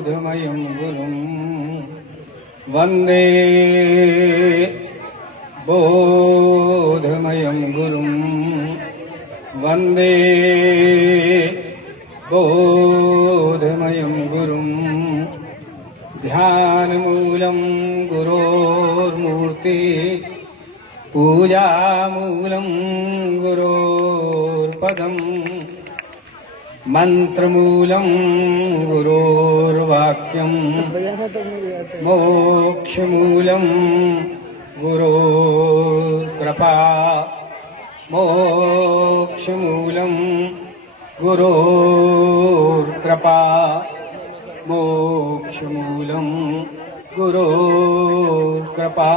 बोधमयं गुरुं वन्दे बोधमयं गुरुं वन्दे बोधमयं गुरुं ध्यानमूलं गुरोर्मूर्ति पूजामूलं गुरोर्पदम् मंत्रमूलं गुरोर्वाक्यं मोक्षमूलं गुरोर्कृपा मोक्षमूलं गुरोर्कृपा मोक्षमूलं गुरोर्कृपा।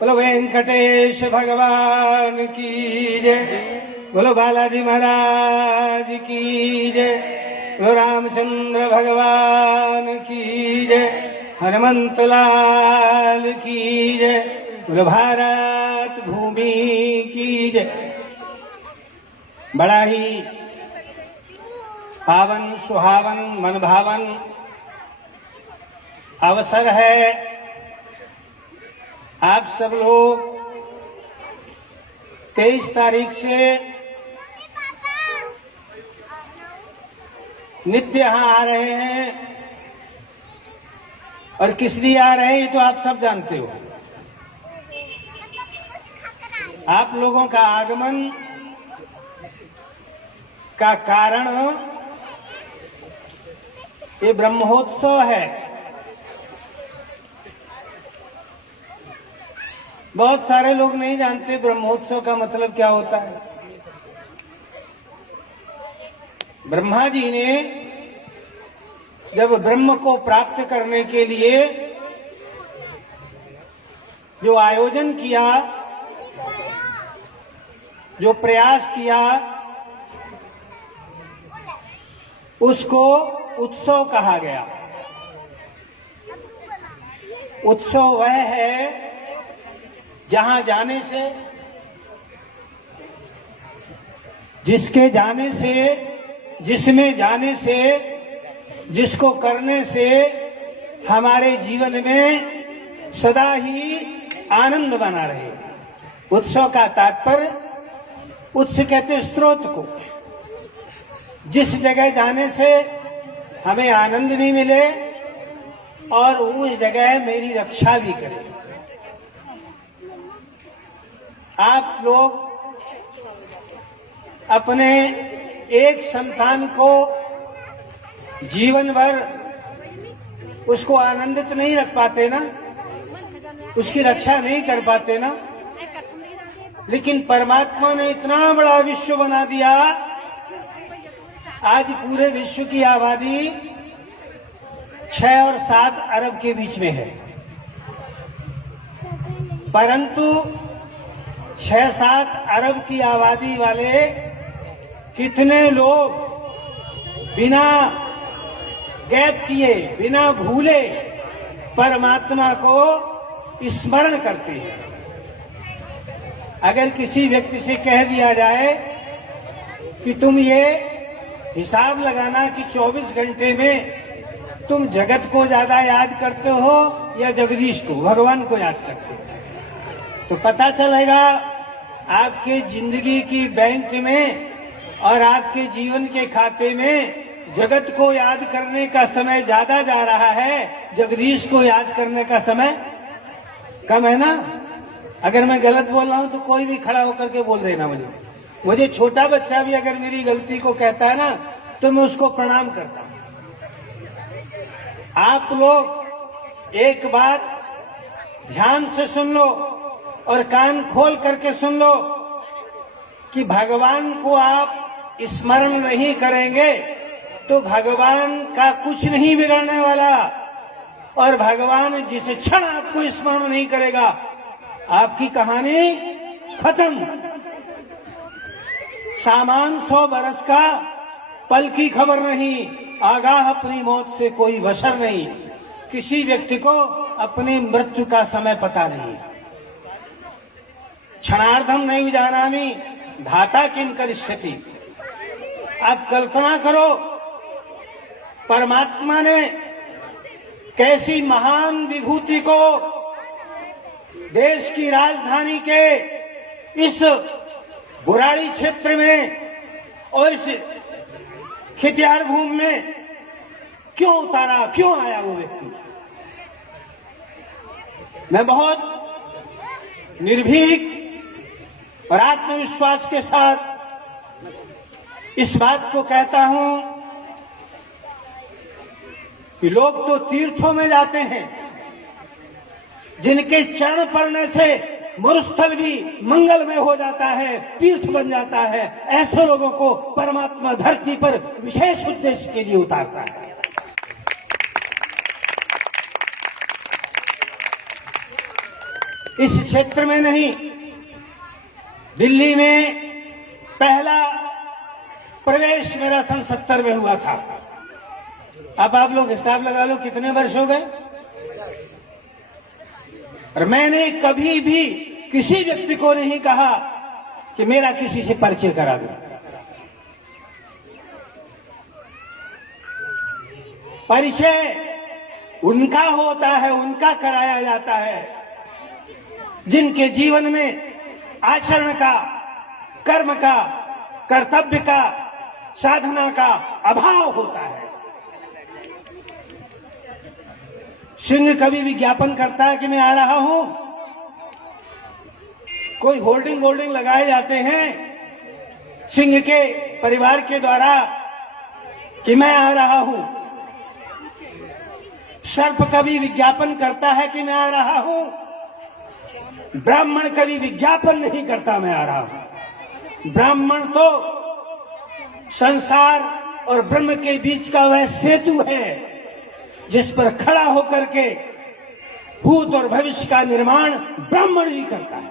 बोलो वेंकटेश भगवान की जय, बोलो बालाजी महाराज की जय, बोलो रामचंद्र भगवान की जय, हनुमंत लाल की जय, बोलो भारत भूमि की जय। बड़ा ही पावन सुहावन मन भावन अवसर है। आप सब लोग 23 तारीख से नित्य यहाँ आ रहे हैं, और किस लिए आ रहे हैं ये तो आप सब जानते हो। आप लोगों का आगमन का कारण ये ब्रह्मोत्सव है। बहुत सारे लोग नहीं जानते ब्रह्मोत्सव का मतलब क्या होता है। ब्रह्मा जी ने जब ब्रह्म को प्राप्त करने के लिए जो आयोजन किया, जो प्रयास किया, उसको उत्सव कहा गया। उत्सव वह है जहां जाने से, जिसके जाने से, जिसमें जाने से, जिसको करने से हमारे जीवन में सदा ही आनंद बना रहे। उत्सव का तात्पर्य, उत्स कहते स्रोत को, जिस जगह जाने से हमें आनंद भी मिले और उस जगह मेरी रक्षा भी करे। आप लोग अपने एक संतान को जीवन भर उसको आनंदित नहीं रख पाते ना, उसकी रक्षा नहीं कर पाते ना। लेकिन परमात्मा ने इतना बड़ा विश्व बना दिया, आज पूरे विश्व की आबादी 6 और 7 अरब के बीच में है, परंतु 6-7 अरब की आबादी वाले कितने लोग बिना गैप किए, बिना भूले परमात्मा को स्मरण करते हैं। अगर किसी व्यक्ति से कह दिया जाए कि तुम ये हिसाब लगाना कि 24 घंटे में तुम जगत को ज्यादा याद करते हो या जगदीश को, भगवान को याद करते हो, तो पता चलेगा आपके जिंदगी की बैंक में और आपके जीवन के खाते में जगत को याद करने का समय ज्यादा जा रहा है, जगदीश को याद करने का समय कम है ना। अगर मैं गलत बोल रहा हूं तो कोई भी खड़ा होकर के बोल देना। मुझे छोटा बच्चा भी अगर मेरी गलती को कहता है ना तो मैं उसको प्रणाम करता हूं। आप लोग एक बात ध्यान से सुन लो और कान खोल करके सुन लो कि भगवान को आप स्मरण नहीं करेंगे तो भगवान का कुछ नहीं बिगड़ने वाला, और भगवान जिस क्षण आपको स्मरण नहीं करेगा आपकी कहानी खत्म। सामान 100 बरस का, पल की खबर नहीं, आगाह अपनी मौत से कोई वशर नहीं। किसी व्यक्ति को अपनी मृत्यु का समय पता नहीं। क्षणार्धम नहीं जानामि धाता किम करिष्यति। आप कल्पना करो, परमात्मा ने कैसी महान विभूति को देश की राजधानी के इस बुराड़ी क्षेत्र में और इस खितियार भूमि में क्यों उतारा, क्यों आया वो व्यक्ति। मैं बहुत निर्भीक और आत्मविश्वास के साथ इस बात को कहता हूं कि लोग तो तीर्थों में जाते हैं, जिनके चरण पड़ने से मरुस्थल भी मंगलमय हो जाता है, तीर्थ बन जाता है, ऐसे लोगों को परमात्मा धरती पर विशेष उद्देश्य के लिए उतारता है। इस क्षेत्र में नहीं, दिल्ली में पहला प्रवेश मेरा सन 70 में हुआ था। अब आप लोग हिसाब लगा लो कितने वर्ष हो गए। और मैंने कभी भी किसी व्यक्ति को नहीं कहा कि मेरा किसी से परिचय करा दो। परिचय उनका होता है, उनका कराया जाता है जिनके जीवन में आचरण का, कर्म का, कर्तव्य का, साधना का अभाव होता है। सिंह कभी विज्ञापन करता है कि मैं आ रहा हूं, कोई होर्डिंग लगाए जाते हैं सिंह के परिवार के द्वारा कि मैं आ रहा हूं। सर्प कभी विज्ञापन करता है कि मैं आ रहा हूं। ब्राह्मण कभी विज्ञापन नहीं करता मैं आ रहा हूं। ब्राह्मण तो संसार और ब्रह्म के बीच का वह सेतु है जिस पर खड़ा होकर के भूत और भविष्य का निर्माण ब्राह्मण ही करता है।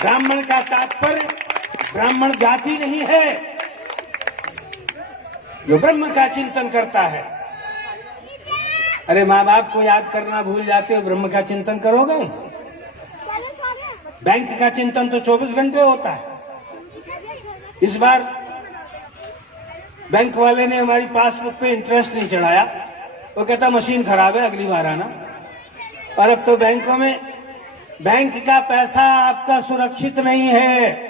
ब्राह्मण का तात्पर्य ब्राह्मण जाति नहीं है जो ब्रह्म का चिंतन करता है। अरे माँ बाप को याद करना भूल जाते हो, ब्रह्म का चिंतन करोगे? बैंक का चिंतन तो 24 घंटे होता है। इस बार बैंक वाले ने हमारी पासबुक पे इंटरेस्ट नहीं चढ़ाया, वो कहता मशीन खराब है, अगली बार आना। और अब तो बैंकों में बैंक का पैसा आपका सुरक्षित नहीं है।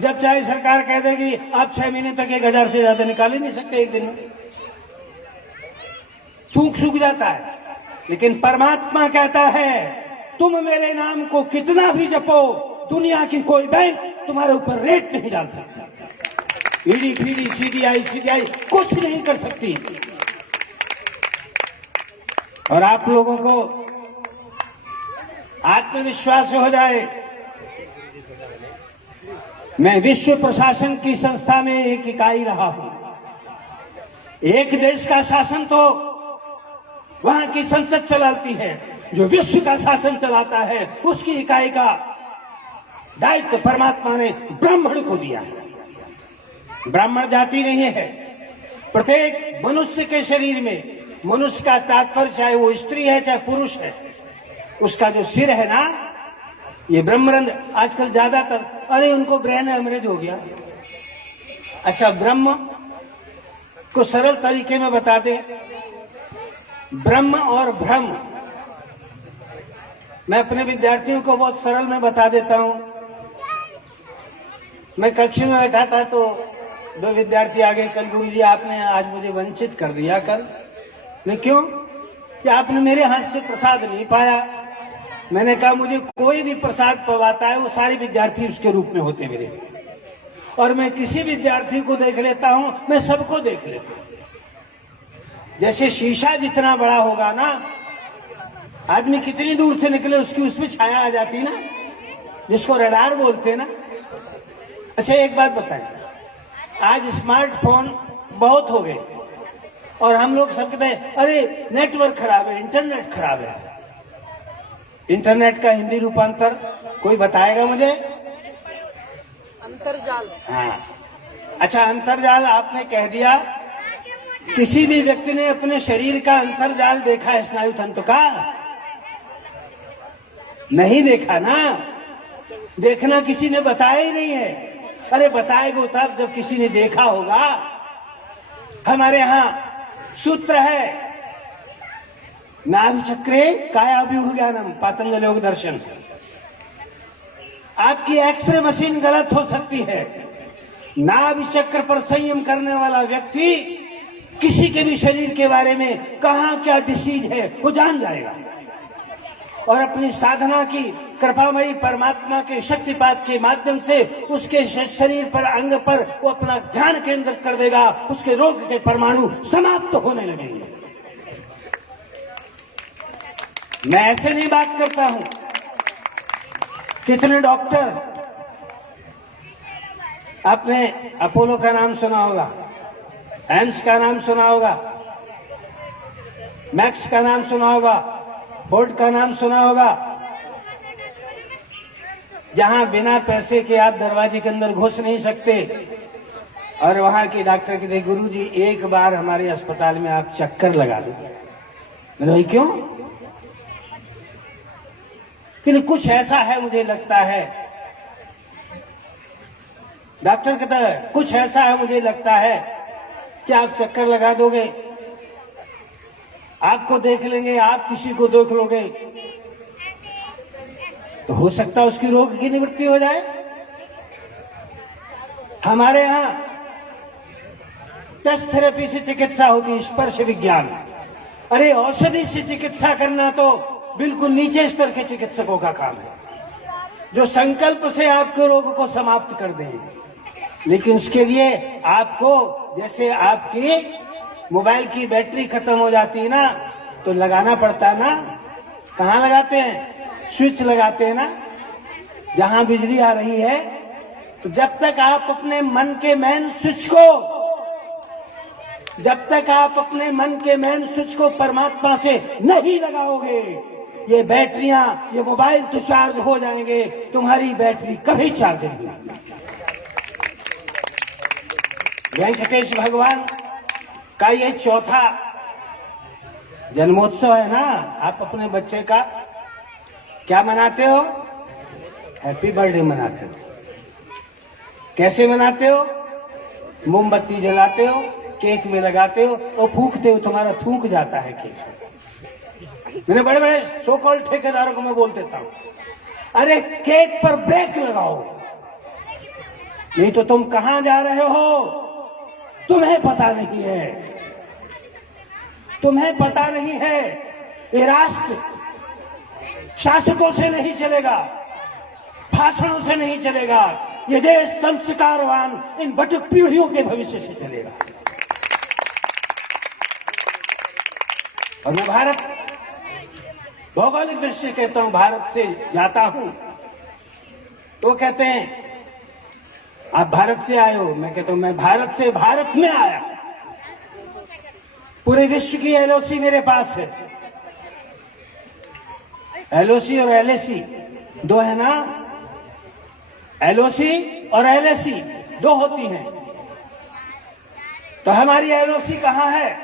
जब चाहे सरकार कह देगी आप 6 महीने तक 1000 से ज्यादा निकाल ही नहीं सकते एक दिन में, सूख जाता है। लेकिन परमात्मा कहता है तुम मेरे नाम को कितना भी जपो, दुनिया की कोई बैंक तुम्हारे ऊपर रेट नहीं डाल सकती। ईडी फीडी सीबीआई कुछ नहीं कर सकती। और आप लोगों को आत्मविश्वास हो जाए, मैं विश्व प्रशासन की संस्था में एक इकाई रहा हूं। एक देश का शासन तो वहां की संसद चलाती है, जो विश्व का शासन चलाता है उसकी इकाई का दायित्व परमात्मा ने ब्राह्मण को दिया है। ब्राह्मण जाति नहीं है। प्रत्येक मनुष्य के शरीर में, मनुष्य का तात्पर्य चाहे वो स्त्री है चाहे पुरुष है, उसका जो सिर है ना, ये ब्रह्मरंध्र आजकल ज्यादातर, अरे उनको ब्रेन हेमरेज हो गया। अच्छा, ब्रह्म को सरल तरीके में बता दे। ब्रह्म और ब्रह्म, मैं अपने विद्यार्थियों को बहुत सरल में बता देता हूं। मैं कक्षा में बैठा था तो 2 विद्यार्थी आगे, कल गुरुजी आपने आज मुझे वंचित कर दिया। कल नहीं, क्यों? कि आपने मेरे हाथ से प्रसाद नहीं पाया। मैंने कहा मुझे कोई भी प्रसाद पवाता है वो सारे विद्यार्थी उसके रूप में होते मेरे, और मैं किसी विद्यार्थी को देख लेता हूं, मैं सबको देख लेता हूं। जैसे शीशा जितना बड़ा होगा ना, आदमी कितनी दूर से निकले उसकी उसमें छाया आ जाती ना, जिसको रडार बोलते हैं ना। अच्छा, एक बात बताएं, आज स्मार्टफोन बहुत हो गए और हम लोग सब कहते हैं अरे नेटवर्क खराब है, इंटरनेट खराब है। इंटरनेट का हिंदी रूपांतर कोई बताएगा मुझे? अंतर्जाल। हाँ, अच्छा, अंतर्जाल आपने कह दिया। किसी भी व्यक्ति ने अपने शरीर का अंतर्जाल देखा है स्नायु तंत्र का? नहीं देखा ना। देखना किसी ने बताया ही नहीं है। अरे बताएगा तब जब किसी ने देखा होगा। हमारे यहाँ सूत्र है, नाभिचक्रे कायाव्यूह ज्ञानम, पातंजल योग दर्शन। आपकी एक्सरे मशीन गलत हो सकती है, नाभिचक्र पर संयम करने वाला व्यक्ति किसी के भी शरीर के बारे में कहां क्या डिसीज है वो जान जाएगा और अपनी साधना की कृपामयी परमात्मा के शक्तिपात के माध्यम से उसके शरीर पर, अंग पर वो अपना ध्यान केंद्रित कर देगा, उसके रोग के परमाणु समाप्त होने लगेंगे। मैं ऐसे नहीं बात करता हूं। कितने डॉक्टर, आपने अपोलो का नाम सुना होगा, एम्स का नाम सुना होगा, मैक्स का नाम सुना होगा, फोर्ड का नाम सुना होगा, जहां बिना पैसे के आप दरवाजे के अंदर घुस नहीं सकते और वहां के डॉक्टर कहते गुरुजी एक बार हमारे अस्पताल में आप चक्कर लगा दो। मैंने भाई क्यों? कि कुछ ऐसा है, मुझे लगता है, डॉक्टर कहता है कुछ ऐसा है, मुझे लगता है कि आप चक्कर लगा दोगे, आपको देख लेंगे, आप किसी को देख लोगे तो हो सकता है उसकी रोग की निवृत्ति हो जाए। हमारे यहां टच थेरेपी से चिकित्सा होती है, स्पर्श विज्ञान। अरे औषधि से चिकित्सा करना तो बिल्कुल नीचे स्तर के चिकित्सकों का काम है, जो संकल्प से आपके रोग को समाप्त कर दें। लेकिन उसके लिए आपको, जैसे आपकी मोबाइल की बैटरी खत्म हो जाती है ना तो लगाना पड़ता है ना। कहां लगाते हैं? स्विच लगाते हैं ना, जहां बिजली आ रही है। तो जब तक आप अपने मन के मेन स्विच को, जब तक आप अपने मन के मेन स्विच को परमात्मा से नहीं लगाओगे, ये बैटरियां, ये मोबाइल तो चार्ज हो जाएंगे, तुम्हारी बैटरी कभी चार्ज नहीं होगी। वेंकटेश भगवान का ये चौथा जन्मोत्सव है ना, आप अपने बच्चे का क्या मनाते हो? हैप्पी बर्थडे मनाते हो। कैसे मनाते हो? मोमबत्ती जलाते हो, केक में लगाते हो और फूंकते हो, तुम्हारा थूक जाता है केक। मैंने बड़े बड़े सो कॉल्ड ठेकेदारों को मैं बोल देता हूं, अरे केक पर ब्रेक लगाओ, नहीं तो तुम कहां जा रहे हो तुम्हें पता नहीं है, तुम्हें पता नहीं है। ये राष्ट्र शासकों से नहीं चलेगा, भाषणों से नहीं चलेगा, ये देश संस्कारवान इन बटुक पीढ़ियों के भविष्य से चलेगा। और मैं भारत, भौगोलिक दृष्टि कहता हूं, भारत से जाता हूं तो कहते हैं आप भारत से आए हो, मैं कहता हूं मैं भारत से भारत में आया। पूरे विश्व की एलओसी मेरे पास है। एलओसी और एलएसी दो है ना, एलओसी और एलएसी दो होती हैं। तो हमारी एलओसी कहां है?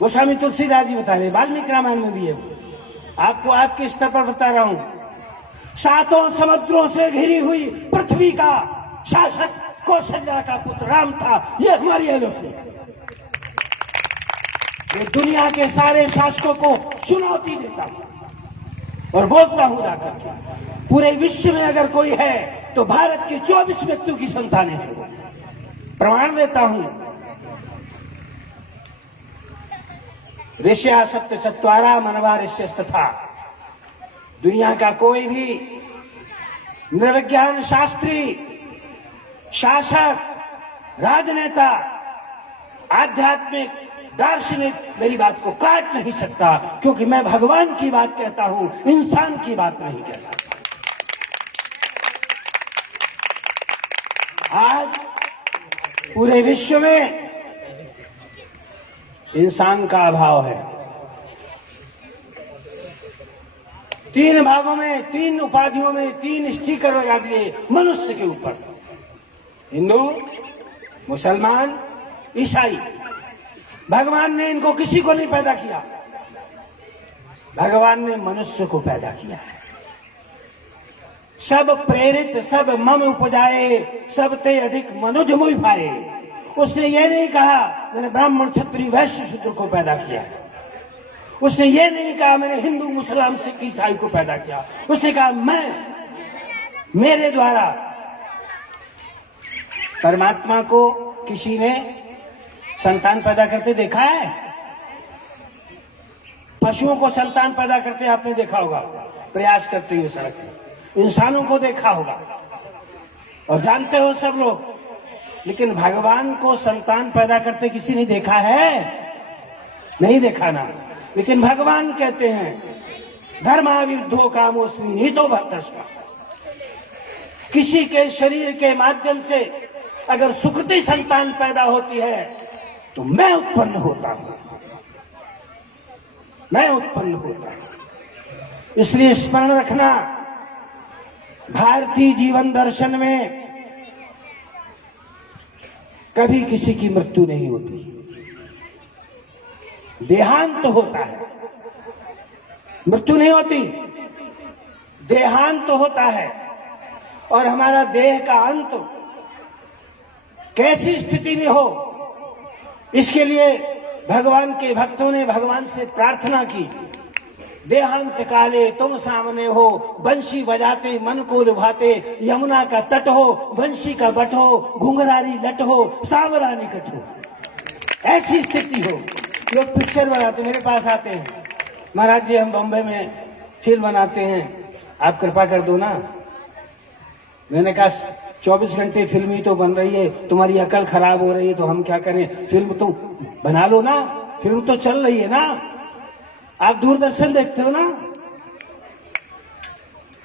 गोस्वामी तुलसीदास जी बता रहे, वाल्मीकि रामायण में भी है। आपको आपके स्तर पर बता रहा हूं। सातों समुद्रों से घिरी हुई पृथ्वी का शासक कौशल्या का पुत्र राम था। ये हमारी एलओसी है। ये दुनिया के सारे शासकों को चुनौती देता हूं और बोलता हूं जाकर के, पूरे विश्व में अगर कोई है तो भारत के 24 व्यक्तियों की संतानें हैं। प्रमाण देता हूं। ऋष्या सप्त चत्वारा मनवा ऋष्यस्तथा। दुनिया का कोई भी निर्विज्ञान शास्त्री, शासक, राजनेता, आध्यात्मिक दार्शनिक मेरी बात को काट नहीं सकता, क्योंकि मैं भगवान की बात कहता हूं, इंसान की बात नहीं कहता। आज पूरे विश्व में इंसान का अभाव है। 3 भागों में, 3 उपाधियों में 3 स्टिकर लगा दिए मनुष्य के ऊपर, हिंदू, मुसलमान, ईसाई। भगवान ने इनको किसी को नहीं पैदा किया, भगवान ने मनुष्य को पैदा किया है। सब प्रेरित सब मम उपजाए, सब ते अधिक मनुज मुहि पाए। उसने ये नहीं कहा मैंने ब्राह्मण क्षत्रिय वैश्य शूद्र को पैदा किया, उसने ये नहीं कहा मैंने हिंदू मुसलमान सिख ईसाई को पैदा किया। उसने कहा मेरे द्वारा परमात्मा को किसी ने संतान पैदा करते देखा है? पशुओं को संतान पैदा करते आपने देखा होगा, प्रयास करते हुए सड़क में। इंसानों को देखा होगा और जानते हो सब लोग, लेकिन भगवान को संतान पैदा करते किसी ने देखा है? नहीं देखा ना। लेकिन भगवान कहते हैं धर्माविरुद्धो कामोस्मि नीतो भक्तस्म। किसी के शरीर के माध्यम से अगर सुकृति संतान पैदा होती है तो मैं उत्पन्न होता हूं, मैं उत्पन्न होता हूं। इसलिए स्मरण रखना, भारतीय जीवन दर्शन में कभी किसी की मृत्यु नहीं होती, देहांत होता है, मृत्यु नहीं होती, देहांत होता है। और हमारा देह का अंत कैसी स्थिति में हो, इसके लिए भगवान के भक्तों ने भगवान से प्रार्थना की, देहांत काले तुम सामने हो, बंशी बजाते मन को लुभाते, यमुना का तट हो, बंशी का बट हो, घुंघरारी लट हो, सांवरा निकट हो, ऐसी स्थिति हो। लोग पिक्चर बनाते मेरे पास आते हैं, महाराज जी हम बॉम्बे में फिल्म बनाते हैं, आप कृपा कर दो ना। मैंने कहा 24 घंटे फिल्म ही तो बन रही है, तुम्हारी अकल खराब हो रही है तो हम क्या करें, फिल्म तो बना लो ना, फिल्म तो चल रही है ना, आप दूरदर्शन देखते हो ना।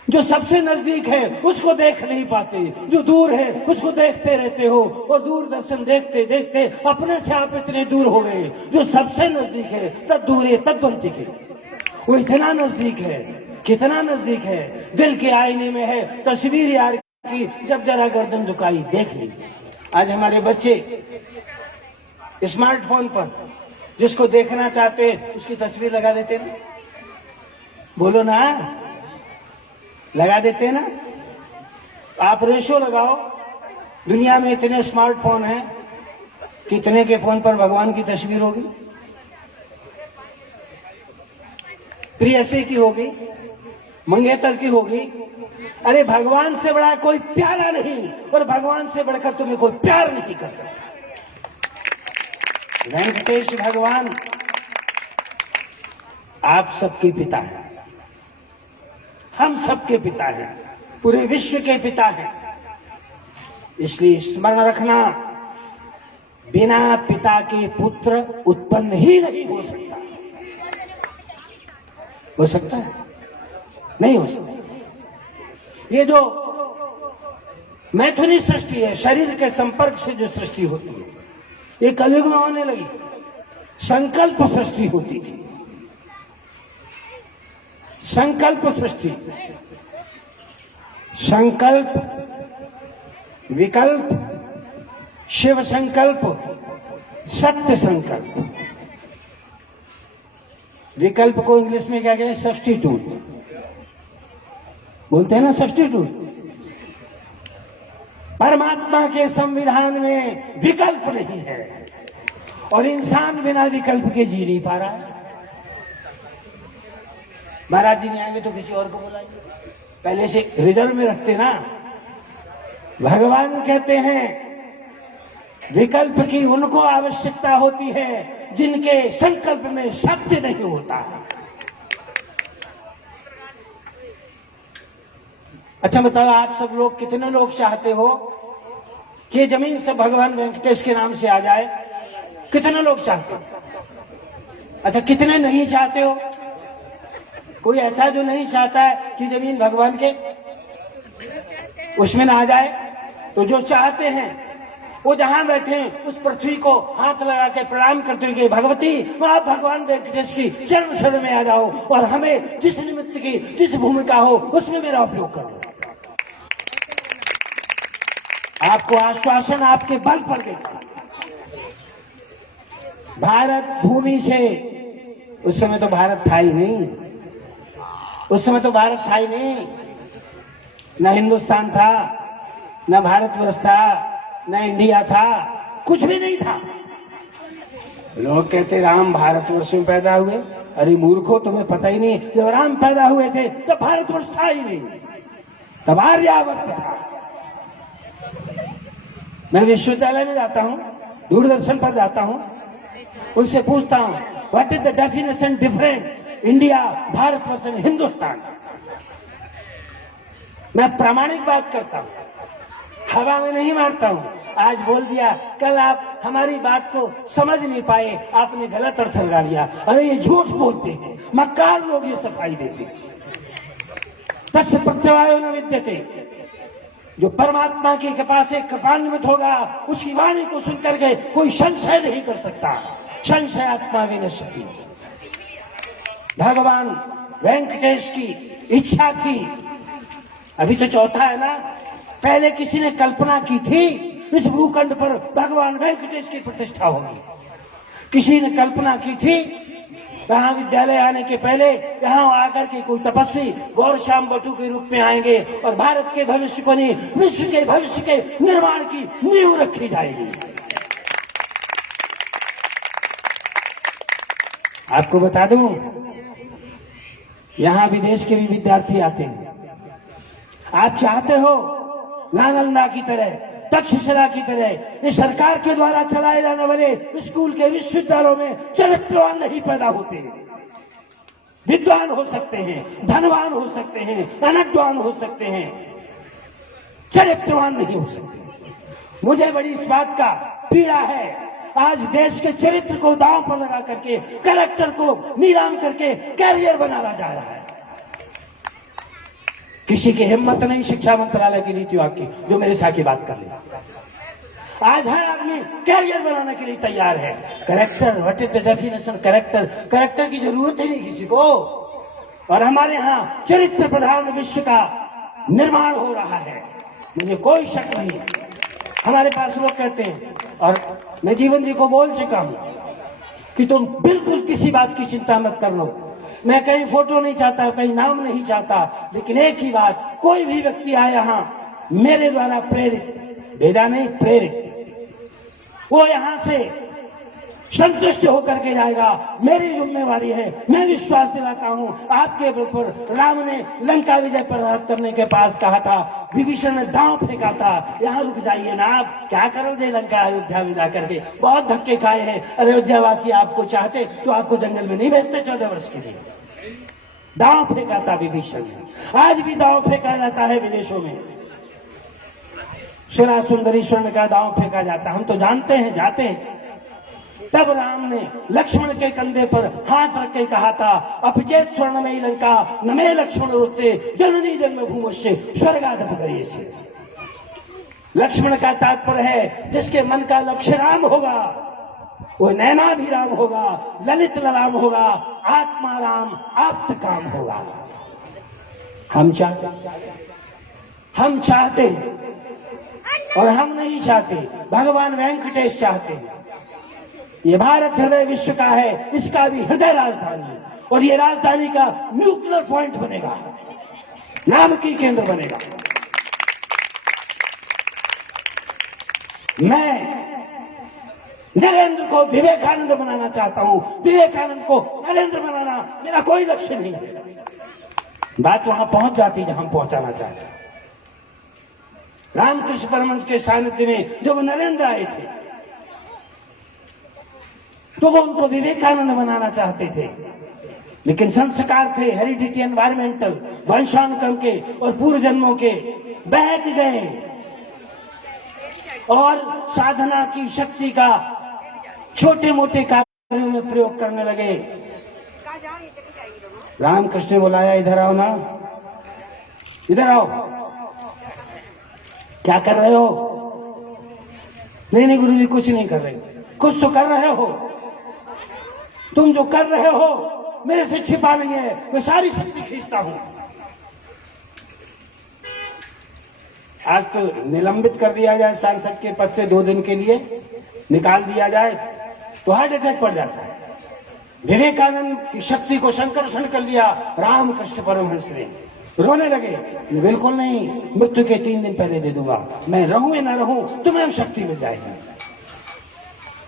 जो सबसे नजदीक है उसको देख नहीं पाते, जो दूर है उसको देखते रहते हो, और दूरदर्शन देखते देखते अपने से आप इतने दूर हो गए। जो सबसे नजदीक है तद दूर है तद बंतिक है, वो इतना नजदीक है, कितना नजदीक है, दिल के आईने में है तस्वीर यार की, जब जरा गर्दन झुकाई देख ली। आज हमारे बच्चे स्मार्टफोन पर जिसको देखना चाहते उसकी तस्वीर लगा देते ना, बोलो ना, लगा देते ना। आप रेशो लगाओ, दुनिया में इतने स्मार्टफोन हैं, कितने के फोन पर भगवान की तस्वीर होगी, प्रियसी की होगी, मंगेतर की होगी। अरे भगवान से बड़ा कोई प्यारा नहीं, और भगवान से बढ़कर तुम्हें कोई प्यार नहीं कर सकता। वेंकटेश भगवान आप सबके पिता हैं, हम सबके पिता हैं, पूरे विश्व के पिता हैं। इसलिए स्मरण रखना, बिना पिता के पुत्र उत्पन्न ही नहीं हो सकता। हो सकता है? नहीं हो सकता। ये जो मैथुनी सृष्टि है, शरीर के संपर्क से जो सृष्टि होती है, ये कलयुग में होने लगी। संकल्प सृष्टि होती थी, संकल्प सृष्टि, संकल्प, विकल्प, शिव संकल्प, सत्य संकल्प। विकल्प को इंग्लिश में क्या कहते हैं? सब्स्टिट्यूट बोलते हैं ना, सब्स्टिट्यूट। परमात्मा के संविधान में विकल्प नहीं है, और इंसान बिना विकल्प के जी नहीं पा रहा है। महाराज जी नहीं आएंगे तो किसी और को बुलाएंगे, पहले से रिजर्व में रखते ना। भगवान कहते हैं विकल्प की उनको आवश्यकता होती है जिनके संकल्प में सत्य नहीं होता है। अच्छा बताओ, आप सब लोग कितने लोग चाहते हो कि जमीन सब भगवान वेंकटेश के नाम से आ जाए? कितने लोग चाहते हो? अच्छा, कितने नहीं चाहते हो? कोई ऐसा जो नहीं चाहता है कि जमीन भगवान के उसमें ना आ जाए? तो जो चाहते हैं वो जहां बैठे उस पृथ्वी को हाथ लगा के प्रणाम करते हैं कि भगवती आप भगवान वेंकटेश की चरण शरण में आ जाओ, और हमें जिस निमित्त की जिस भूमिका हो उसमें मेरा उपयोग करो। आपको आश्वासन आपके बल पर देता। भारत भूमि से, उस समय तो भारत था ही नहीं, उस समय तो भारत था ही नहीं, न हिंदुस्तान था, न भारतवर्ष था, न इंडिया था, कुछ भी नहीं था। लोग कहते राम भारतवर्ष में पैदा हुए। अरे मूर्खों, तुम्हें पता ही नहीं, जब राम पैदा हुए थे तब भारतवर्ष था ही नहीं, तब आर्यावर्त था। मैं विश्वविद्यालय में जाता हूं, दूरदर्शन पर जाता हूं, उनसे पूछता हूं what is the definition different India Bharatvarsh and Hindustan. मैं प्रामाणिक बात करता हूं, हवा में नहीं मारता हूं। आज बोल दिया, कल आप हमारी बात को समझ नहीं पाए, आपने गलत अर्थ लगा लिया। अरे ये झूठ बोलते हैं, मक्कार लोग ये सफाई देते। तस्य प्रत्यवायो न विद्यते, जो परमात्मा की कृपा से कृपान्वित होगा उसकी वाणी को सुनकर के कोई संशय नहीं कर सकता। संशय आत्मा विनश्यति। भगवान वेंकटेश की इच्छा थी, अभी तो चौथा है ना, पहले किसी ने कल्पना की थी इस भूखंड पर भगवान वेंकटेश की प्रतिष्ठा होगी। किसी ने कल्पना की थी यहाँ विद्यालय आने के पहले यहाँ आकर के कोई तपस्वी गौरश्याम बटू के रूप में आएंगे और भारत के भविष्य को नहीं, विश्व के भविष्य के निर्माण की नींव रखी जाएगी। आपको बता दूं, यहाँ विदेश के भी विद्यार्थी आते हैं। आप चाहते हो नालंदा की तरह, तक्षशिला की तरह ये सरकार के द्वारा चलाए जाने वाले स्कूल के विश्वविद्यालयों में चरित्रवान नहीं पैदा होते। विद्वान हो सकते हैं, धनवान हो सकते हैं, अनडवान हो सकते हैं, चरित्रवान नहीं हो सकते। मुझे बड़ी इस बात का पीड़ा है, आज देश के चरित्र को दांव पर लगा करके कलेक्टर को नीलाम करके कैरियर बनाना जा रहा है। किसी की हिम्मत नहीं शिक्षा मंत्रालय की नीतियों की जो मेरे साथ की बात कर ले। आज हर आदमी कैरियर बनाने के लिए तैयार है। Character, what is the definition character? Character की जरूरत ही नहीं किसी को। और हमारे यहाँ चरित्र प्रधान विश्व का निर्माण हो रहा है, मुझे कोई शक नहीं। हमारे पास लोग कहते हैं, और मैं जीवन जी को बोल चुका हूं कि तुम बिल्कुल किसी बात की चिंता मत कर लो। मैं कहीं फोटो नहीं चाहता, कहीं नाम नहीं चाहता, लेकिन एक ही बात, कोई भी व्यक्ति आए यहाँ मेरे द्वारा प्रेरित, भेजा नहीं प्रेरित, वो यहां से संतुष्ट होकर के जाएगा। मेरी जिम्मेवारी है, मैं विश्वास दिलाता हूं आपके बल पर। राम ने लंका विजय प्राप्त करने के पास कहा था, विभीषण ने दांव फेंका था, यहाँ रुक जाइए ना, आप क्या करोगे लंका अयोध्या में जाकर के, बहुत धक्के खाए हैं, अयोध्यावासी आपको चाहते तो आपको जंगल में नहीं भेजते 14 वर्ष के लिए। दांव फेंका था विभीषण ने, आज भी दांव फेंका जाता है विदेशों में। सुरा सुंदरी स्वर्ण का दांव फेंका जाता, हम तो जानते हैं, जाते हैं। तब राम ने लक्ष्मण के कंधे पर हाथ रख के कहा था, अपचेत स्वर्ण में लंका न में लक्ष्मण रोते जननी जन्मभूमि स्वर्गादप करिए से। लक्ष्मण का तात्पर्य है जिसके मन का लक्ष्य राम होगा वो नैना भी राम होगा, ललित राम होगा, आत्मा राम, आप्त काम होगा। हम चाहते हैं और हम नहीं चाहते, भगवान वेंकटेश चाहते हैं। ये भारत हृदय विश्व का है, इसका भी हृदय राजधानी है, और ये राजधानी का न्यूक्लियर पॉइंट बनेगा, नाभिकीय केंद्र बनेगा। मैं नरेंद्र को विवेकानंद बनाना चाहता हूं, विवेकानंद को नरेंद्र बनाना मेरा कोई लक्ष्य नहीं है। बात वहां पहुंच जाती जहां पहुंचाना चाहते हैं। रामकृष्ण परमहंस के सानिध्य में जब नरेंद्र आए थे तो वो उनको विवेकानंद बनाना चाहते थे, लेकिन संस्कार थे हेरिडिटी, एनवायरमेंटल, वंशानुक्रम के और पूर्व जन्मों के, बहक गए और साधना की शक्ति का छोटे मोटे कार्यों में प्रयोग करने लगे। रामकृष्ण ने बुलाया, इधर आओ ना, इधर आओ, क्या कर रहे हो? नहीं गुरुजी कुछ नहीं कर रहे। कुछ तो कर रहे हो, तुम जो कर रहे हो मेरे से छिपा नहीं है, मैं सारी शक्ति खींचता हूं। आज तो निलंबित कर दिया जाए सांसद के पद से 2 दिन के लिए, निकाल दिया जाए तो हार्ट अटैक पड़ जाता है। विवेकानंद की शक्ति को संकर्षण कर लिया रामकृष्ण परमहंस ने, रोने लगे। बिल्कुल नहीं, मृत्यु के 3 दिन पहले दे दूंगा, मैं रहूं या ना रहूं तुम्हें शक्ति मिल जाएगी।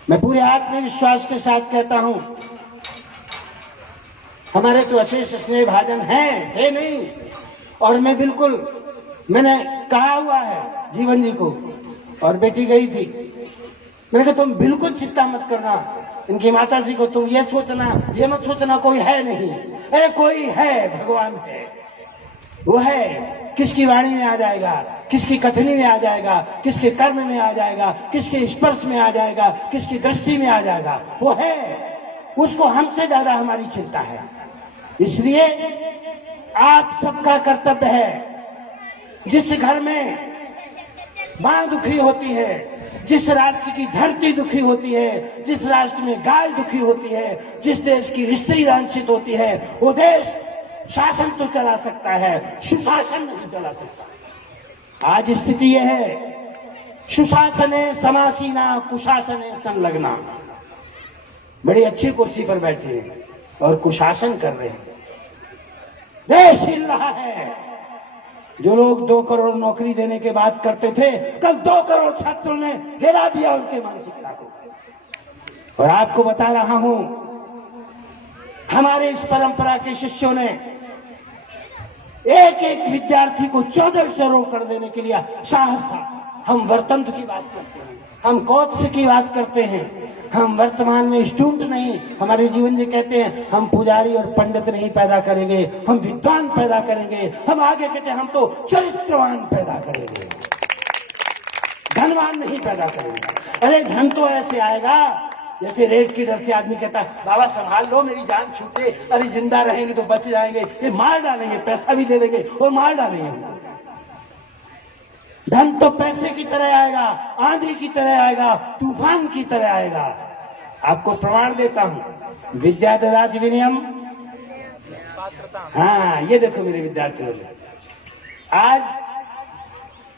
मैं पूरे आत्मविश्वास के साथ कहता हूं, हमारे तो अशेष स्नेह भाजन है नहीं। और मैं बिल्कुल, मैंने कहा हुआ है जीवन जी को, और बेटी गई थी, मैंने कहा तुम बिल्कुल चिंता मत करना, इनकी माता जी को तुम ये मत सोचना कोई है नहीं। अरे कोई है, भगवान है, वो है। किसकी वाणी में आ जाएगा, किसकी कथनी में आ जाएगा, किसके कर्म में आ जाएगा, किसके स्पर्श में आ जाएगा, किसकी दृष्टि में आ जाएगा, वो है। उसको हमसे ज्यादा हमारी चिंता है। इसलिए आप सबका कर्तव्य है, जिस घर में मां दुखी होती है, जिस राष्ट्र की धरती दुखी होती है, जिस राष्ट्र में गाय दुखी होती है, जिस देश की स्त्री लांछित होती है, वो देश शासन तो चला सकता है, सुशासन नहीं चला सकता। आज स्थिति यह है, सुशासने समासीना कुशासने संलग्ना। बड़ी अच्छी कुर्सी पर बैठे हैं और कुशासन कर रहे हैं, देश हिल रहा है। जो लोग 2 करोड़ नौकरी देने की बात करते थे, कल 2 करोड़ छात्रों ने हिला दिया उनके मानसिकता को। और आपको बता रहा हूं, हमारे इस परंपरा के शिष्यों ने एक विद्यार्थी को 1400 कर देने के लिए साहस था। हम वर्तंत्र की बात करते हैं, हम कौत्स की बात करते हैं, हम वर्तमान में स्टूडेंट नहीं। हमारे जीवन जी कहते हैं हम पुजारी और पंडित नहीं पैदा करेंगे, हम विद्वान पैदा करेंगे। हम आगे कहते हैं हम तो चरित्रवान पैदा करेंगे, धनवान नहीं पैदा करेंगे। अरे धन तो ऐसे आएगा जैसे रेत की डर से आदमी कहता है बाबा संभाल लो मेरी जान छूटे, अरे जिंदा रहेंगे तो बच जाएंगे, ये मार डालेंगे, पैसा भी ले लेंगे और मार डालेंगे। धन तो पैसे की तरह आएगा, आंधी की तरह आएगा, तूफान की तरह आएगा। आपको प्रमाण देता हूं, विद्या ददाति विनयम। हाँ, ये देखो मेरे विद्यार्थियों, आज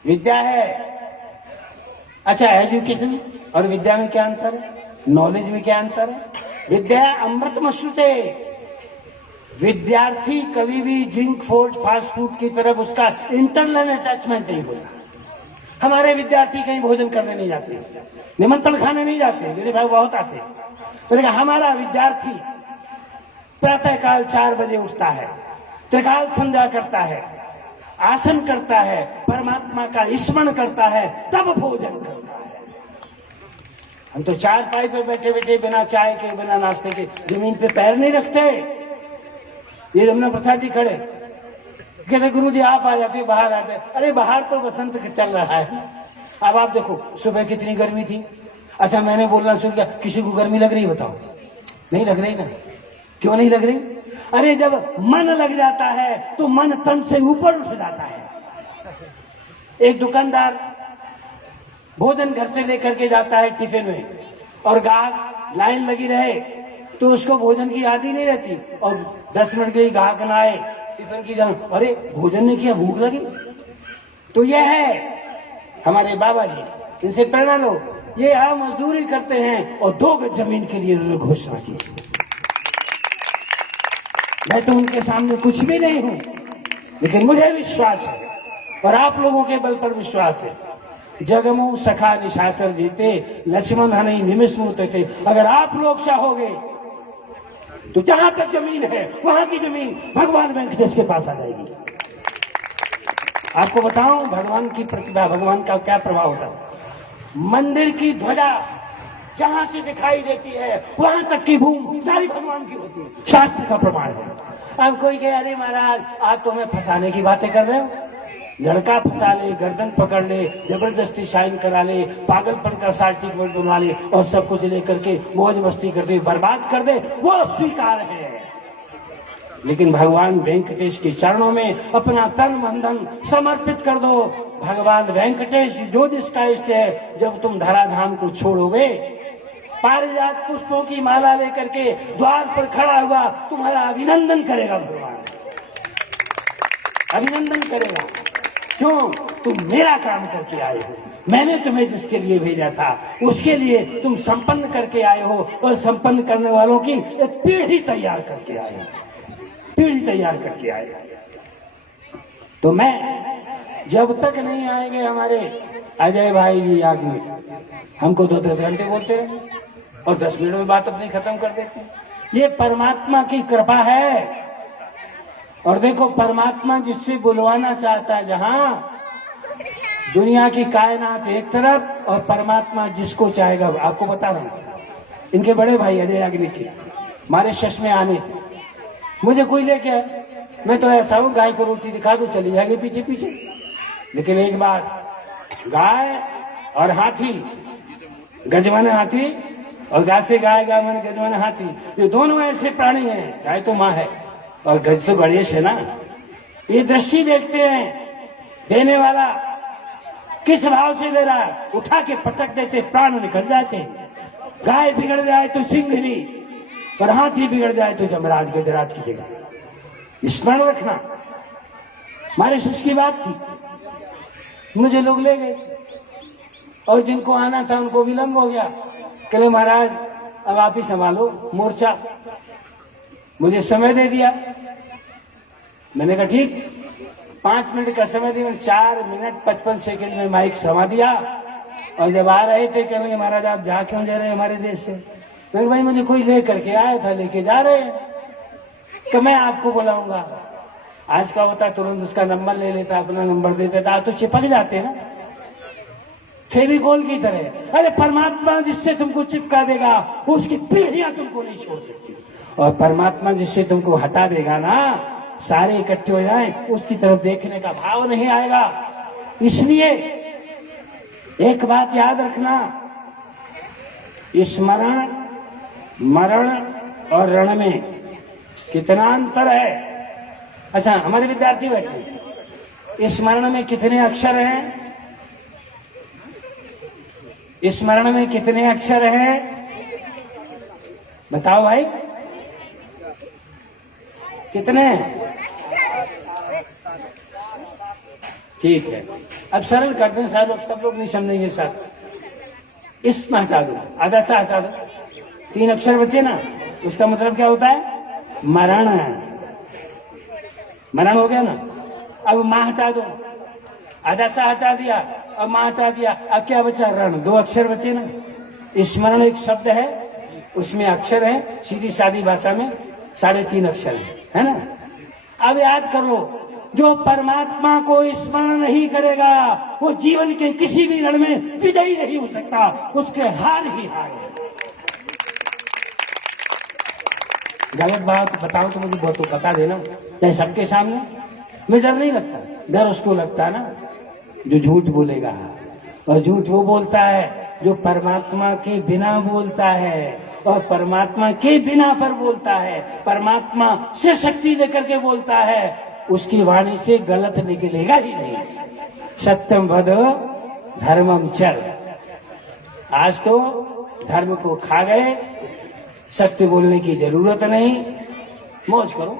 विद्या है। अच्छा, एजुकेशन और विद्या में क्या अंतर है, नॉलेज में क्या अंतर है? विद्या अमृतमश्नुते। विद्यार्थी कभी भी जिंक फूड फास्ट फूड की तरफ उसका इंटरनल अटैचमेंट नहीं होता। हमारे विद्यार्थी कहीं भोजन करने नहीं जाते, निमंत्रण खाने नहीं जाते, मेरे भाई बहुत आते। तो हमारा विद्यार्थी प्रातःकाल 4 बजे उठता है, त्रिकाल संध्या करता है, आसन करता है, परमात्मा का स्मरण करता है, तब भोजन करता है। हम तो चारपाई पे बैठे बैठे बिना चाय के बिना नाश्ते के जमीन पे पैर नहीं रखते। ये रमना प्रसाद जी खड़े कहते गुरु जी आप आ जाते, बाहर आते। अरे बाहर तो बसंत चल रहा है। अब आप देखो सुबह कितनी गर्मी थी। अच्छा, मैंने बोलना शुरू किया, किसी को गर्मी लग रही बताओ? नहीं लग रही ना। क्यों नहीं लग रही? अरे जब मन लग जाता है तो मन तन से ऊपर उठ जाता है। एक दुकानदार भोजन घर से लेकर के जाता है टिफिन में, और ग्राहक लाइन लगी रहे तो उसको भोजन की याद ही नहीं रहती, और 10 मिनट के लिए ग्राहक न आए टिफिन की जान, अरे भोजन ने किया, भूख लगी। तो यह है हमारे बाबा जी, इनसे प्रेरणा लो। ये हम मजदूरी करते हैं और 2 गज जमीन के लिए उन्होंने घोषणा की। मैं तो उनके सामने कुछ भी नहीं हूं, लेकिन मुझे विश्वास है और आप लोगों के बल पर विश्वास है। जगमु सखा निशाकर जीते, लक्ष्मण हनई निमिष मुते थे। अगर आप लोग चाहोगे तो जहां तक जमीन है वहां की जमीन भगवान वेंकटेश के पास आ जाएगी। आपको बताऊं भगवान की प्रतिभा, भगवान का क्या प्रभाव होता है। मंदिर की ध्वजा जहां से दिखाई देती है वहां तक की भूमि सारी भगवान की होती है, शास्त्र का प्रमाण है। अब कोई कहे अरे महाराज आप तो हमें फंसाने की बातें कर रहे हो। लड़का फंसा ले, गर्दन पकड़ ले, जबरदस्ती साइन करा ले, पागलपन का सर्टिफिकेट बनवा ले और सब कुछ लेकर के मौज मस्ती कर दे, बर्बाद कर दे, वो स्वीकार है। लेकिन भगवान वेंकटेश के चरणों में अपना तन मन धन समर्पित कर दो। भगवान वेंकटेश जो जिसका इष्ट है, जब तुम धराधाम को छोड़ोगे, पारिजात पुष्पों की माला लेकर के द्वार पर खड़ा हुआ तुम्हारा अभिनंदन करेगा भगवान, अभिनंदन करेगा। क्यों? तुम मेरा काम करके आए हो, मैंने तुम्हें जिसके लिए भेजा था उसके लिए तुम संपन्न करके आए हो, और संपन्न करने वालों की एक पीढ़ी तैयार करके आए हो, पीढ़ी तैयार करके आए। तो मैं जब तक नहीं आएंगे हमारे अजय भाई जी याद में, हमको 2-10 घंटे बोलते रहे, और 10 मिनट में बात अपनी खत्म कर देते हैं। ये परमात्मा की कृपा है। और देखो, परमात्मा जिससे बुलवाना चाहता है, जहां दुनिया की कायनात एक तरफ और परमात्मा जिसको चाहेगा। आपको बता रहा हूं, इनके बड़े भाई अजय याग्निक के हमारे शश में आने थे, मुझे कोई लेके आया, मैं तो ऐसा हूं गाय को रोटी दिखा दो चली जाएगी पीछे पीछे। लेकिन एक बार गाय और हाथी, गजवान हाथी और गाय से गाय, गाय मन गजवान हाथी, ये दोनों ऐसे प्राणी हैं। गाय तो माँ है और गज तो गणेश है ना। ये दृष्टि देखते हैं, देने वाला किस भाव से दे रहा है, उठा के पटक देते, प्राण निकल जाते। गाय बिगड़ जाए तो सिंघनी और हाथी बिगड़ जाए तो जमराज गजराज की जगह। स्मरण रखना। हमारे शिष्य की बात थी, मुझे लोग ले गए और जिनको आना था उनको विलंब हो गया। कहले महाराज अब आप ही संभालो मोर्चा। मुझे समय दे दिया। मैंने कहा ठीक, 5 मिनट का समय दिया। 4 मिनट 55 सेकंड में माइक समा दिया। और जब आ रहे थे कहने महाराज आप जा क्यों जा रहे हैं हमारे देश से। मैंने भाई मुझे कोई ले करके आया था, लेके जा रहे हैं कि मैं आपको बुलाऊंगा। आज का होता तुरंत उसका नंबर ले लेता, अपना नंबर दे देता, तो चिपक जाते ना फेविकोल की तरह। अरे परमात्मा जिससे तुमको चिपका देगा उसकी पीढ़ियां तुमको नहीं छोड़ सकती। और परमात्मा जिससे तुमको हटा देगा ना, सारे इकट्ठे हो जाए, उसकी तरफ देखने का भाव नहीं आएगा। इसलिए एक बात याद रखना, स्मरण, मरण और रण में कितना अंतर है। अच्छा, हमारे विद्यार्थी बैठे, स्मरण में कितने अक्षर हैं? स्मरण में कितने अक्षर हैं? बताओ भाई, कितने? ठीक है, अब सरल कर दें, सब लोग नहीं समझेंगे साथ। इसमें हटा दो, आधा सा हटा दो, 3 अक्षर बचे ना, उसका मतलब क्या होता है? मरण। मरण हो गया ना। अब मां हटा दो, आधा सा हटा दिया, अब मां हटा दिया, अब क्या बचा? रण। 2 अक्षर बचे ना। स्मरण एक शब्द है, उसमें अक्षर है, सीधी सादी भाषा में 3.5 अक्षर है ना। अब याद कर लो, जो परमात्मा को स्मरण नहीं करेगा वो जीवन के किसी भी रण में विजयी नहीं हो सकता, उसके हार ही हार है। गलत बात बताओ तो मुझे बहुत बता देना, चाहे सबके सामने। मुझे डर नहीं लगता, डर उसको लगता है ना जो झूठ बोलेगा। और झूठ वो बोलता है जो परमात्मा के बिना बोलता है, और परमात्मा के बिना पर बोलता है, परमात्मा से शक्ति लेकर के बोलता है, उसकी वाणी से गलत निकलेगा ही नहीं। सत्यम वद धर्मम चर। आज तो धर्म को खा गए, सत्य बोलने की जरूरत नहीं, मौज करो।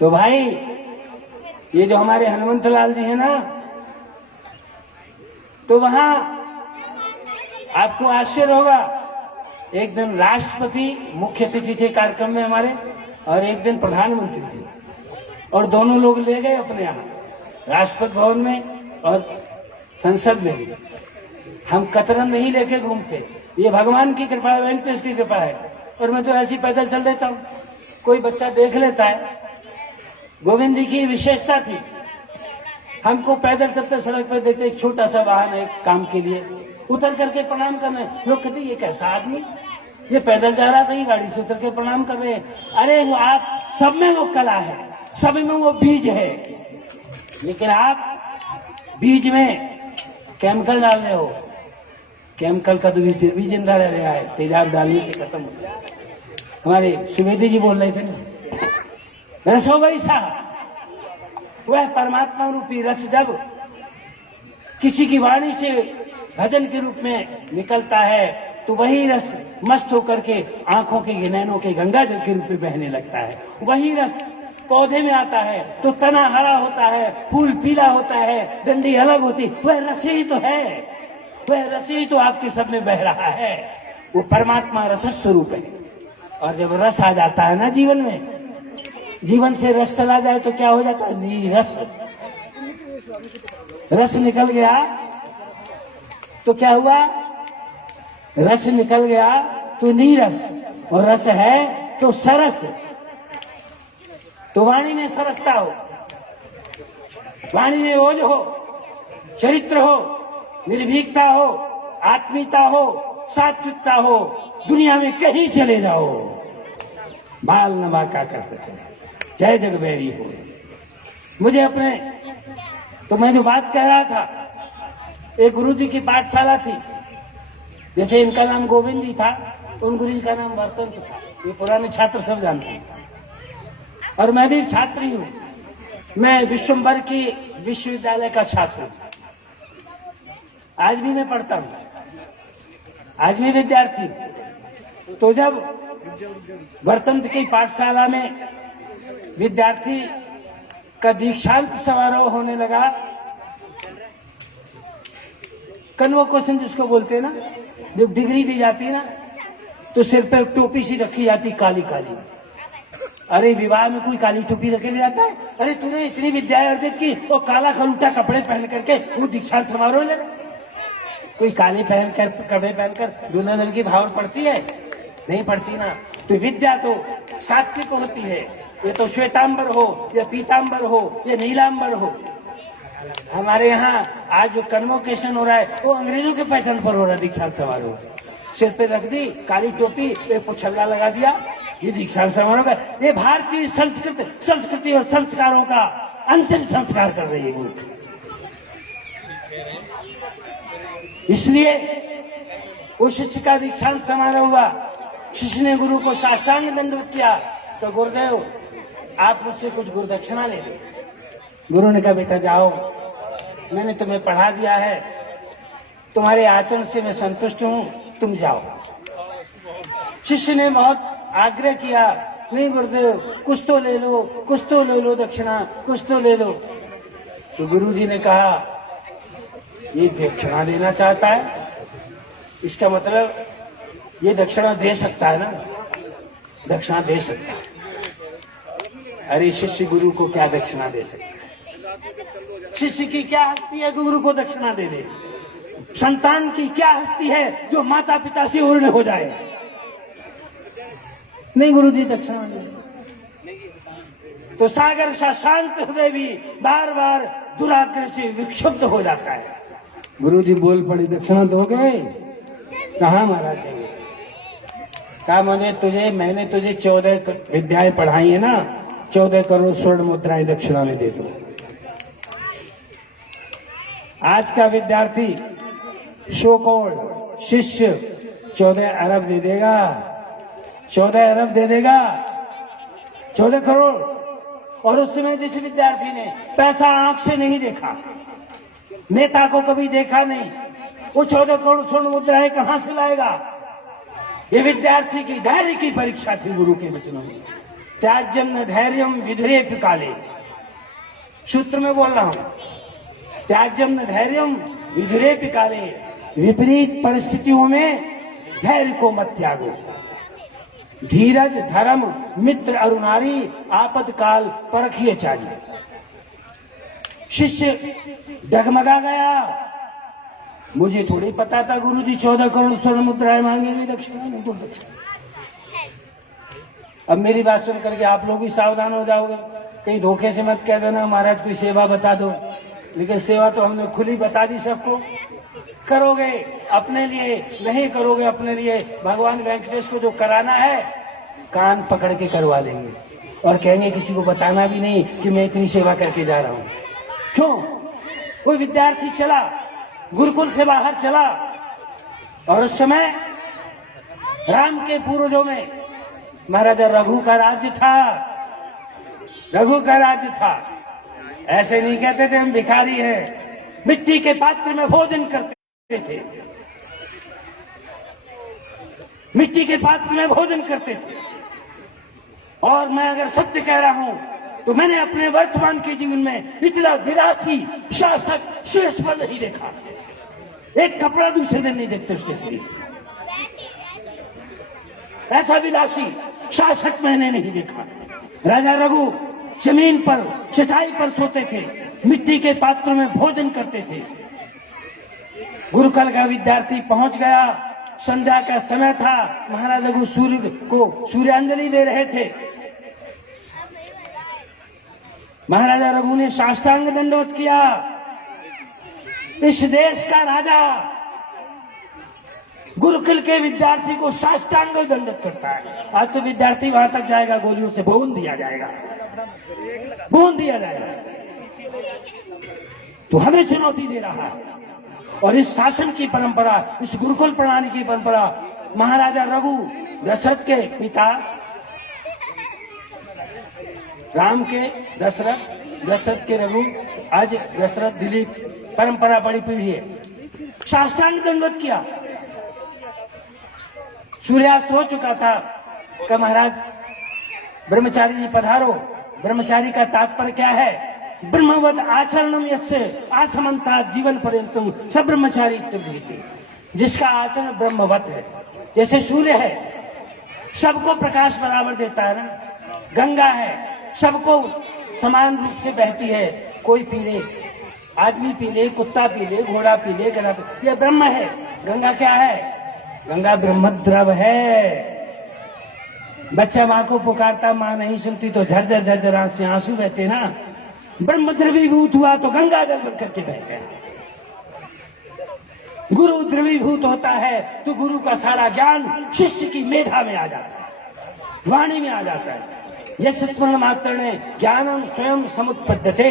तो भाई ये जो हमारे हनुमंत लाल जी है ना, तो वहां आपको आश्चर्य होगा, एक दिन राष्ट्रपति मुख्य अतिथि थे कार्यक्रम में हमारे, और एक दिन प्रधानमंत्री थे, और दोनों लोग ले गए अपने यहाँ राष्ट्रपति भवन में और संसद में भी। हम कतरन नहीं लेके घूमते, ये भगवान की कृपा है, वेंकटेश की कृपा है। और मैं तो ऐसे ही पैदल चल देता हूँ, कोई बच्चा देख लेता है। गोविंद जी की विशेषता थी, हमको पैदल चलते सड़क पर देखते, एक छोटा सा वाहन है काम के लिए, उतर करके प्रणाम करने। लोग कहते ये कैसा आदमी, ये पैदल जा रहा था, ये गाड़ी से उतर के प्रणाम कर रहे हैं। अरे वो आप सब में वो कला है, सब में वो बीज है, लेकिन आप बीज में केमिकल डाल रहे हो। केमिकल का तो भी फिर भी जिंदा रह रहा है, तेजाब डालने से खत्म हो गया। हमारे सुवेदी जी बोल रहे थे ना, रसो वैसा, वह परमात्मा रूपी रस जब किसी की वाणी से भजन के रूप में निकलता है, तो वही रस मस्त होकर के आंखों के नैनों के गंगा जल के रूप में बहने लगता है। वही रस पौधे में आता है तो तना हरा होता है, फूल पीला होता है, डंडी अलग होती, वह रस ही तो है, वह रस ही तो आपके सब में बह रहा है। वो परमात्मा रस स्वरूप है। और जब रस आ जाता है ना जीवन में, जीवन से रस चला जाए तो क्या हो जाता है? नीरस। रस निकल गया तो क्या हुआ? रस निकल गया तो नीरस, और रस है तो सरस। तो वाणी में सरसता हो, वाणी में ओज हो, चरित्र हो, निर्भीकता हो, आत्मीयता हो, सात्विकता हो, दुनिया में कहीं चले जाओ बाल नमा का कर सके, जय जगबैरी हो। मुझे अपने, तो मैं जो बात कह रहा था, एक गुरु जी की पाठशाला थी, जैसे इनका नाम गोविंद जी था, उन गुरु जी का नाम वर्तंत था, ये पुराने छात्र सब जानते हैं। और मैं भी छात्री हूं, मैं विश्वम्भर की विश्वविद्यालय का छात्र हूं, आज भी मैं पढ़ता हूं, आज भी विद्यार्थी हूं। तो जब वर्तंत की पाठशाला में विद्यार्थी का दीक्षांत समारोह होने लगा, कन्वोकेशन जिसको बोलते हैं ना, जब डिग्री दी जाती है ना, तो सिर पे टोपी सी रखी जाती काली काली। अरे विवाह में कोई काली टोपी रखे ले जाता है? अरे तूने इतनी विद्या अर्जित की और काला खलूटा कपड़े पहन करके वो दीक्षांत समारोह ले रहा? कोई काले पहनकर कपड़े पहनकर दुल्हन की भाव पड़ती है? नहीं पड़ती ना। तो विद्या तो सात्विक होती है, ये तो श्वेतांबर हो या पीतांबर हो या नीलांबर हो। हमारे यहाँ आज जो कन्वोकेशन हो रहा है वो अंग्रेजों के पैटर्न पर हो रहा है। दीक्षांत समारोह सिर पे रख दी काली टोपी, एक पुछल्ला लगा दिया, ये दीक्षांत समारोह का, ये भारतीय संस्कृति और संस्कारों का अंतिम संस्कार कर रही है वो। इसलिए वो शिष्य का दीक्षांत समारोह हुआ, शिष्य ने गुरु को साष्टांग दंडवत किया, तो गुरुदेव आप मुझसे कुछ गुरुदक्षिणा ले लो। गुरु ने कहा बेटा जाओ, मैंने तुम्हें पढ़ा दिया है, तुम्हारे आचरण से मैं संतुष्ट हूं, तुम जाओ। शिष्य ने बहुत आग्रह किया, नहीं गुरुदेव कुछ तो ले लो, कुछ तो ले लो दक्षिणा, कुछ तो ले लो। तो गुरु जी ने कहा ये दक्षिणा देना चाहता है, इसका मतलब ये दक्षिणा दे सकता है ना, दक्षिणा दे सकता है। अरे शिष्य गुरु को क्या दक्षिणा दे सकता है? शिष्य की क्या हस्ती है गुरु को दक्षिणा दे दे? संतान की क्या हस्ती है जो माता पिता से उर्ण हो जाए? नहीं गुरु जी दक्षिणा दे। तो सागर सा शांत हृदय भी बार बार दुराग्रह से विक्षुब्ध हो जाता है। गुरु जी बोल पड़ी, दक्षिणा दोगे? कहाँ महाराज देंगे? कहा मैंने तुझे 14 विद्याएं पढ़ाई है ना, 14 करोड़ स्वर्ण मुद्राएं दक्षिणा में दे दो। आज का विद्यार्थी शोकोड शिष्य 14 अरब दे देगा, 14 अरब दे देगा, 14 करोड़। और उस समय जिस विद्यार्थी ने पैसा आंख से नहीं देखा, नेता को कभी देखा नहीं, वो 14 करोड़ स्वर्ण मुद्राएं कहां से लाएगा? ये विद्यार्थी की धैर्य की परीक्षा थी गुरु के वचनों में। त्याज्यम न धैर्यम विधुरेपि काले, सूत्र में बोल रहा हूं, त्याज्यम न धैर्यम विधुरेपि काले, विपरीत परिस्थितियों में धैर्य को मत त्यागो। धीरज धर्म मित्र अरुणारी, आपतकाल परखिए चाहिए। शिष्य डगमगा गया, मुझे थोड़ी पता था गुरु जी 14 करोड़ स्वर्ण मुद्राएं मांगेंगे दक्षिणा, नहीं को दक्षिणा। अब मेरी बात सुन करके आप लोग भी सावधान हो जाओगे, कहीं धोखे से मत कह देना महाराज कोई सेवा बता दो। लेकिन सेवा तो हमने खुली बता दी सबको। करोगे अपने लिए, नहीं करोगे अपने लिए, भगवान वेंकटेश को जो कराना है कान पकड़ के करवा लेंगे और कहेंगे किसी को बताना भी नहीं कि मैं इतनी सेवा करके जा रहा हूं। क्यों? कोई विद्यार्थी चला, गुरुकुल से बाहर चला, और उस समय राम के पूर्वजों में महाराजा रघु का राज्य था, रघु का राज्य था। ऐसे नहीं कहते थे हम भिखारी हैं, मिट्टी के पात्र में भोजन करते थे, मिट्टी के पात्र में भोजन करते थे। और मैं अगर सत्य कह रहा हूं तो मैंने अपने वर्तमान के जीवन में इतना विलासी शासक शीर्ष पर नहीं देखा, एक कपड़ा दूसरे दिन नहीं देखते उसके शरीर, ऐसा विलासी शासक मैंने नहीं देखा। राजा रघु जमीन पर चटाई पर सोते थे, मिट्टी के पात्र में भोजन करते थे। गुरुकुल का विद्यार्थी पहुंच गया, संध्या का समय था, महाराज रघु सूर्य को सूर्यांजलि दे रहे थे। महाराजा रघु ने साष्टांग दंडवत किया। इस देश का राजा गुरुकुल के विद्यार्थी को साष्टांग दंडवत करता है। आज तो विद्यार्थी वहां तक जाएगा, गोलियों से भून दिया जाएगा, भून दिया जाएगा। तो हमें चुनौती दे रहा है। और इस शासन की परंपरा, इस गुरुकुल प्रणाली की परंपरा महाराजा रघु, दशरथ के पिता, राम के दशरथ, दशरथ के रघु, आज दशरथ दिलीप, परंपरा बड़ी पीढ़ी है। साष्टांग दंडवत किया। सूर्यास्त हो चुका था कि महाराज ब्रह्मचारी जी पधारो। ब्रह्मचारी का तात्पर्य क्या है? ब्रह्मवद आचरणम यस्य आसमंता जीवन पर्यंतम सब ब्रह्मचारी इत्युक्ते। जिसका आचरण ब्रह्मवत है, जैसे सूर्य है, सबको प्रकाश बराबर देता है ना। गंगा है, सबको समान रूप से बहती है। कोई पी ले, आदमी पी ले, कुत्ता पी ले, घोड़ा पी ले, गधा पी ले, ये ब्रह्म है। गंगा क्या है? गंगा ब्रह्मद्रव है। बच्चा माँ को पुकारता, माँ नहीं सुनती तो झरझर झरझर आंख से आंसू बहते ना। ब्रह्म द्रवीभूत हुआ तो गंगा जल बन करके बह गया। गुरु द्रवीभूत होता है तो गुरु का सारा ज्ञान शिष्य की मेधा में आ जाता है, वाणी में आ जाता है। यश स्मरण मात्र ने ज्ञानम स्वयं समुत्पद्यते।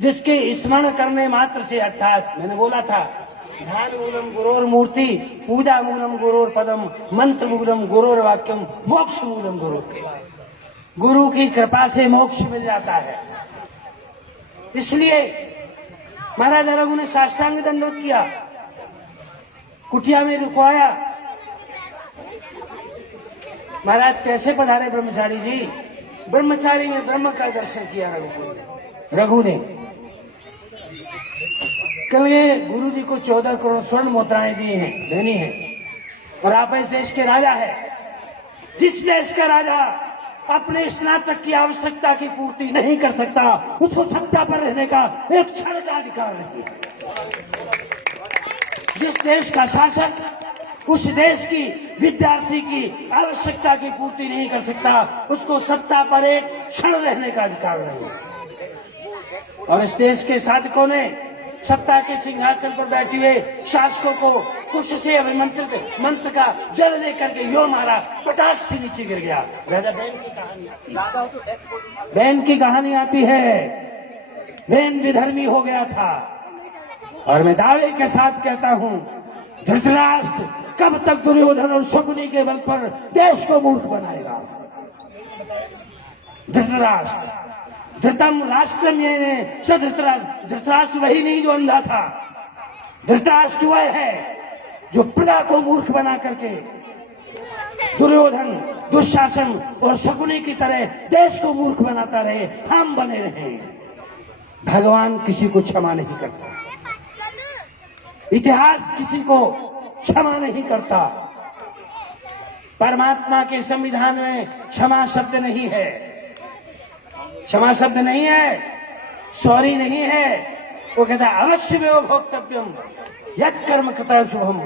जिसके स्मरण करने मात्र से, अर्थात मैंने बोला था, ध्यान मूलम गुरोर मूर्ति, पूजा मूलम गुरोर पदम, मंत्र मूलम गुरोर वाक्यम, मोक्ष मूलम गुरोर के। गुरु की कृपा से मोक्ष मिल जाता है। इसलिए महाराजा रघु ने साष्टांग दंडवत किया, कुटिया में रुकवाया। महाराज कैसे पधारे ब्रह्मचारी जी? ब्रह्मचारी में ब्रह्म का दर्शन किया रघु ने। कल ये गुरु जी को 14 करोड़ स्वर्ण मुद्राएं दी हैं, देनी है। और आप इस देश के राजा है। जिस देश का राजा अपने स्नातक की आवश्यकता की पूर्ति नहीं कर सकता, उसको सत्ता पर रहने का एक क्षण का अधिकार नहीं है। जिस देश का शासक उस देश की विद्यार्थी की आवश्यकता की पूर्ति नहीं कर सकता, उसको सत्ता पर एक क्षण रहने का अधिकार नहीं है। और इस देश के शासकों ने सत्ता के सिंहासन पर बैठे हुए शासकों को कुश से अभिमंत्रित मंत्र का जल लेकर के यो मारा, पटाख से नीचे गिर गया। राजा बैन की कहानी आती है। बैन विधर्मी हो गया था। और मैं दावे के साथ कहता हूं, धृतराष्ट्र कब तक दुर्योधन और शकुनी के बल पर देश को मूर्ख बनाएगा? धृतराष्ट्र, धृतम राष्ट्रम येने स धृतराष्ट्र। धृतराष्ट्र वही नहीं जो अंधा था। धृतराष्ट्र वह है जो प्रजा को मूर्ख बना करके दुर्योधन, दुशासन और शकुनी की तरह देश को मूर्ख बनाता रहे, हम बने रहे। भगवान किसी को क्षमा नहीं करता, इतिहास किसी को क्षमा नहीं करता। परमात्मा के संविधान में क्षमा शब्द नहीं है। क्षमा शब्द नहीं है, सॉरी नहीं है। वो कहता है अवश्य में वो भोक्तव्यम यत् कर्म कृता शुभम।